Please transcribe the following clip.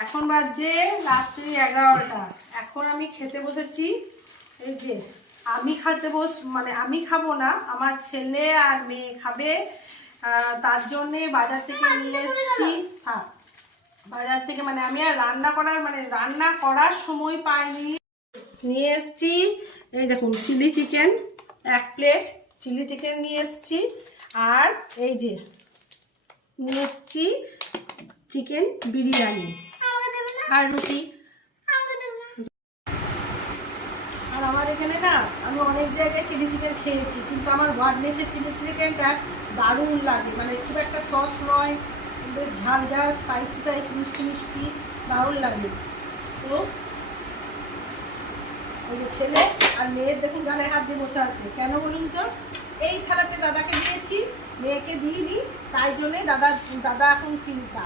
এখন বাজে রাত্রি 11টা। এখন আমি খেতে বসেছি। এই যে আমি আমি খাবো না, আমার ছেলে আর মেয়ে খাবে। তার জন্যে বাজার থেকে নিয়ে এসেছি। হ্যাঁ, বাজার থেকে আমি আর রান্না করার সময় পাইনি। নিয়ে এসেছি এই দেখুন chilli chicken, 1 plate chilli chicken নিয়ে এসেছি। আর এই যে নিয়ে এসেছি চিকেন বিরিয়ানি আর রুটি। আর আমার এখানে না, আমি অনেক জায়গায় চিলি চিকেন খেয়েছি, কিন্তু আমার ওয়ার্ডনেসের চিলি চিকেনটা দারুণ লাগে। খুব একটা সস নয়, বেশ ঝাল ঝাল, স্পাইসি মিষ্টি মিষ্টি, দারুণ লাগে। তো ওই যে ছেলে আর মেয়ের দেখুন গালে হাত দিয়ে বসে আছে। কেন বলুন তো? এই থালাতে দাদাকে দিয়েছি, মেয়েকে দিইনি, তাই জন্যে দাদা এখন চিন্তা।